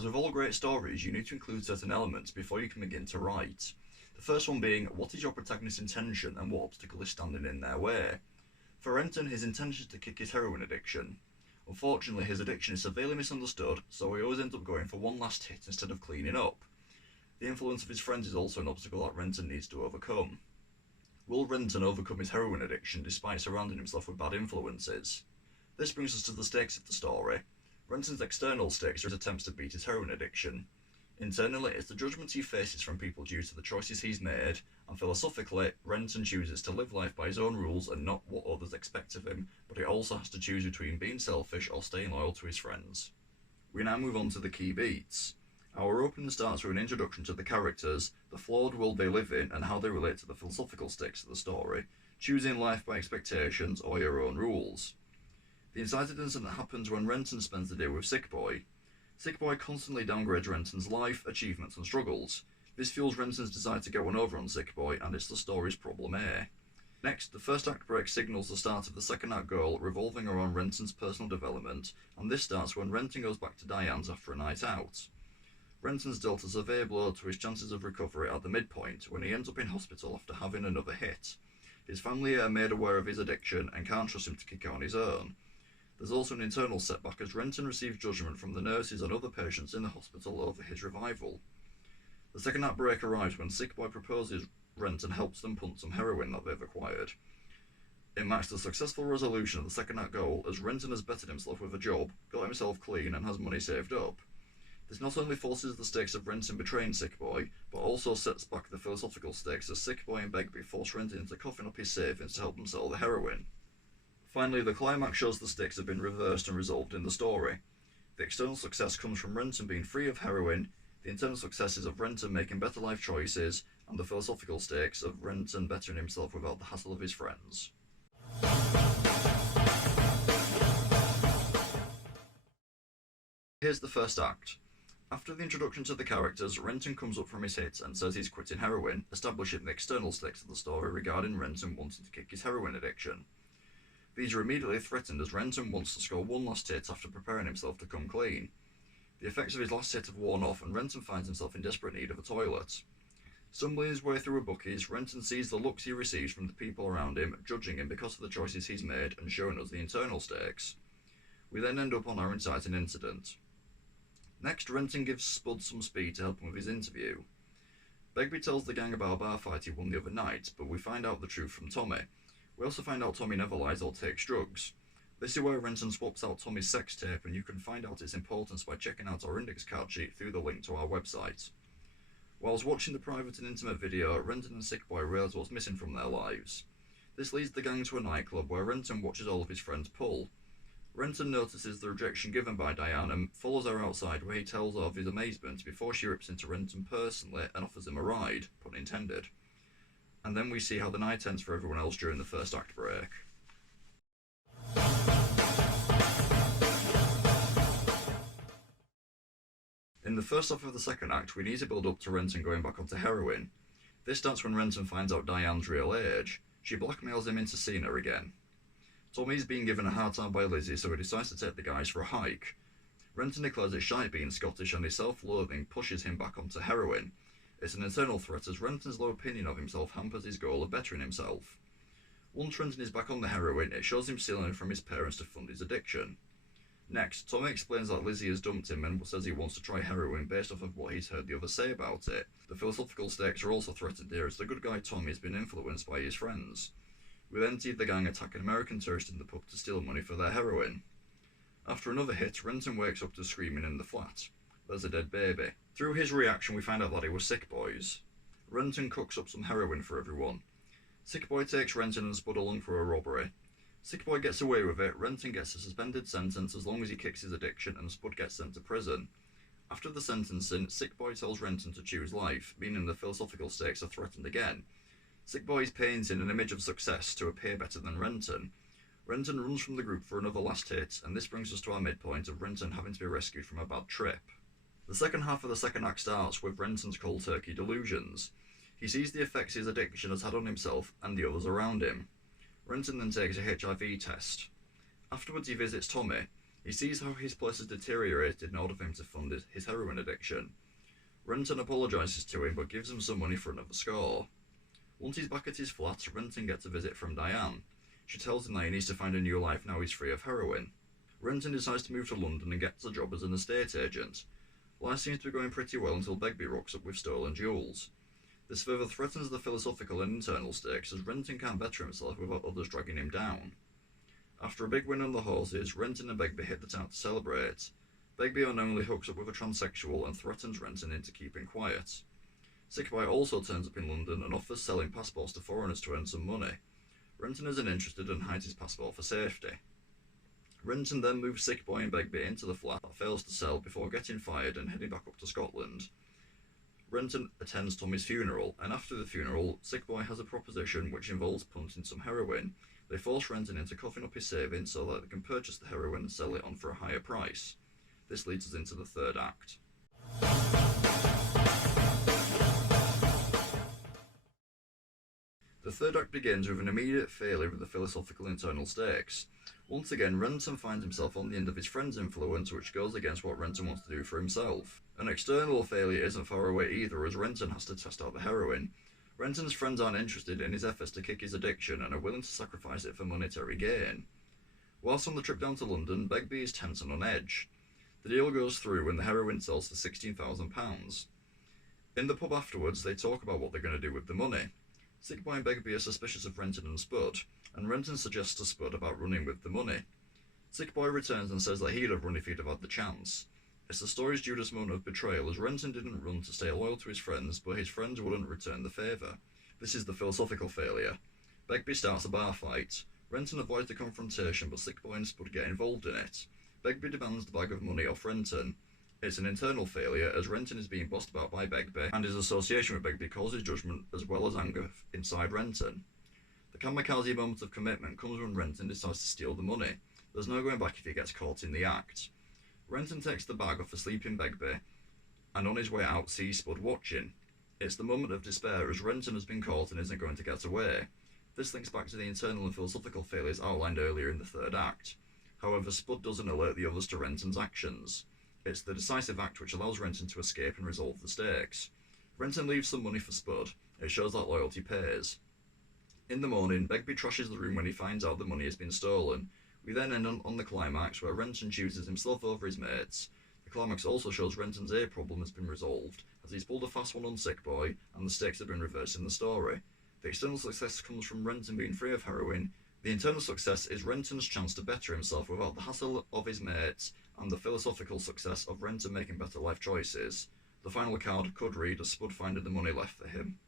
As with all great stories, you need to include certain elements before you can begin to write. The first one being, what is your protagonist's intention and what obstacle is standing in their way? For Renton, his intention is to kick his heroin addiction. Unfortunately, his addiction is severely misunderstood, so he always ends up going for one last hit instead of cleaning up. The influence of his friends is also an obstacle that Renton needs to overcome. Will Renton overcome his heroin addiction despite surrounding himself with bad influences? This brings us to the stakes of the story. Renton's external stakes are his attempts to beat his heroin addiction. Internally, it's the judgments he faces from people due to the choices he's made, and philosophically, Renton chooses to live life by his own rules and not what others expect of him, but he also has to choose between being selfish or staying loyal to his friends. We now move on to the key beats. Our opening starts with an introduction to the characters, the flawed world they live in, and how they relate to the philosophical stakes of the story, choosing life by expectations or your own rules. The inciting incident happens when Renton spends the day with Sick Boy. Sick Boy constantly downgrades Renton's life, achievements and struggles. This fuels Renton's desire to get one over on Sick Boy, and it's the story's problem A. Next, the first act break signals the start of the second act goal revolving around Renton's personal development, and this starts when Renton goes back to Diane's after a night out. Renton's dealt a severe blow to his chances of recovery at the midpoint when he ends up in hospital after having another hit. His family are made aware of his addiction and can't trust him to kick out on his own. There's also an internal setback as Renton receives judgment from the nurses and other patients in the hospital over his revival. The second act break arrives when Sick Boy proposes Renton helps them punt some heroin that they've acquired. It marks the successful resolution of the second act goal as Renton has bettered himself with a job, got himself clean and has money saved up. This not only forces the stakes of Renton betraying Sick Boy, but also sets back the philosophical stakes as Sick Boy and Begbie force Renton into coughing up his savings to help them sell the heroin. Finally, the climax shows the stakes have been reversed and resolved in the story. The external success comes from Renton being free of heroin, the internal successes of Renton making better life choices, and the philosophical stakes of Renton bettering himself without the hassle of his friends. Here's the first act. After the introduction to the characters, Renton comes up from his hit and says he's quitting heroin, establishing the external stakes of the story regarding Renton wanting to kick his heroin addiction. These are immediately threatened as Renton wants to score one last hit after preparing himself to come clean. The effects of his last hit have worn off and Renton finds himself in desperate need of a toilet. Stumbling his way through a Buc-ee's, Renton sees the looks he receives from the people around him, judging him because of the choices he's made and showing us the internal stakes. We then end up on our inciting incident. Next, Renton gives Spud some speed to help him with his interview. Begbie tells the gang about a bar fight he won the other night, but we find out the truth from Tommy. We also find out Tommy never lies or takes drugs. This is where Renton swaps out Tommy's sex tape, and you can find out its importance by checking out our index card sheet through the link to our website. Whilst watching the private and intimate video, Renton and Sick Boy realise what's missing from their lives. This leads the gang to a nightclub where Renton watches all of his friends pull. Renton notices the rejection given by Diane and follows her outside where he tells her of his amazement before she rips into Renton personally and offers him a ride, pun intended. And then we see how the night ends for everyone else during the first act break. In the first half of the second act, we need to build up to Renton going back onto heroin. This starts when Renton finds out Diane's real age. She blackmails him into seeing her again. Tommy's being given a hard time by Lizzie, so he decides to take the guys for a hike. Renton declares it's shite being Scottish and his self-loathing pushes him back onto heroin. It's an internal threat as Renton's low opinion of himself hampers his goal of bettering himself. Once Renton is back on the heroin, it shows him stealing from his parents to fund his addiction. Next, Tommy explains that Lizzie has dumped him and says he wants to try heroin based off of what he's heard the others say about it. The philosophical stakes are also threatened here as the good guy Tommy has been influenced by his friends. We then see the gang attack an American tourist in the pub to steal money for their heroin. After another hit, Renton wakes up to screaming in the flat. There's a dead baby. Through his reaction we find out that it was Sick Boy's. Renton cooks up some heroin for everyone. Sick Boy takes Renton and Spud along for a robbery. Sick Boy gets away with it, Renton gets a suspended sentence as long as he kicks his addiction, and Spud gets sent to prison. After the sentencing, Sick Boy tells Renton to choose life, meaning the philosophical stakes are threatened again. Sick Boy is painting an image of success to appear better than Renton. Renton runs from the group for another last hit, and this brings us to our midpoint of Renton having to be rescued from a bad trip. The second half of the second act starts with Renton's cold turkey delusions. He sees the effects his addiction has had on himself and the others around him. Renton then takes a HIV test. Afterwards he visits Tommy. He sees how his place has deteriorated in order for him to fund his heroin addiction. Renton apologises to him but gives him some money for another score. Once he's back at his flat, Renton gets a visit from Diane. She tells him that he needs to find a new life now he's free of heroin. Renton decides to move to London and gets a job as an estate agent. Life seems to be going pretty well until Begbie rocks up with stolen jewels. This further threatens the philosophical and internal stakes as Renton can't better himself without others dragging him down. After a big win on the horses, Renton and Begbie hit the town to celebrate. Begbie unknowingly hooks up with a transsexual and threatens Renton into keeping quiet. Sickboy also turns up in London and offers selling passports to foreigners to earn some money. Renton isn't interested and hides his passport for safety. Renton then moves Sickboy and Begbie into the flat that fails to sell before getting fired and heading back up to Scotland. Renton attends Tommy's funeral, and after the funeral, Sickboy has a proposition which involves punting some heroin. They force Renton into coughing up his savings so that they can purchase the heroin and sell it on for a higher price. This leads us into the third act. The third act begins with an immediate failure of the philosophical internal stakes. Once again, Renton finds himself on the end of his friend's influence, which goes against what Renton wants to do for himself. An external failure isn't far away either, as Renton has to test out the heroin. Renton's friends aren't interested in his efforts to kick his addiction and are willing to sacrifice it for monetary gain. Whilst on the trip down to London, Begbie is tense and on edge. The deal goes through when the heroin sells for £16,000. In the pub afterwards, they talk about what they're going to do with the money. Sickboy and Begbie are suspicious of Renton and Spud, and Renton suggests to Spud about running with the money. Sickboy returns and says that he'd have run if he'd have had the chance. It's the story's Judas moment of betrayal, as Renton didn't run to stay loyal to his friends, but his friends wouldn't return the favour. This is the philosophical failure. Begbie starts a bar fight. Renton avoids the confrontation, but Sickboy and Spud get involved in it. Begbie demands the bag of money off Renton. It's an internal failure, as Renton is being bossed about by Begbie, and his association with Begbie causes judgment as well as anger inside Renton. The kamikaze moment of commitment comes when Renton decides to steal the money. There's no going back if he gets caught in the act. Renton takes the bag off a sleeping Begbie, and on his way out sees Spud watching. It's the moment of despair, as Renton has been caught and isn't going to get away. This links back to the internal and philosophical failures outlined earlier in the third act. However, Spud doesn't alert the others to Renton's actions. It's the decisive act which allows Renton to escape and resolve the stakes. Renton leaves some money for Spud. It shows that loyalty pays. In the morning, Begbie trashes the room when he finds out the money has been stolen. We then end on the climax, where Renton chooses himself over his mates. The climax also shows Renton's ear problem has been resolved, as he's pulled a fast one on Sickboy, and the stakes have been reversed in the story. The external success comes from Renton being free of heroin. The internal success is Renton's chance to better himself without the hassle of his mates, and the philosophical success of Renton making better life choices. The final card could read as Spud finding the money left for him.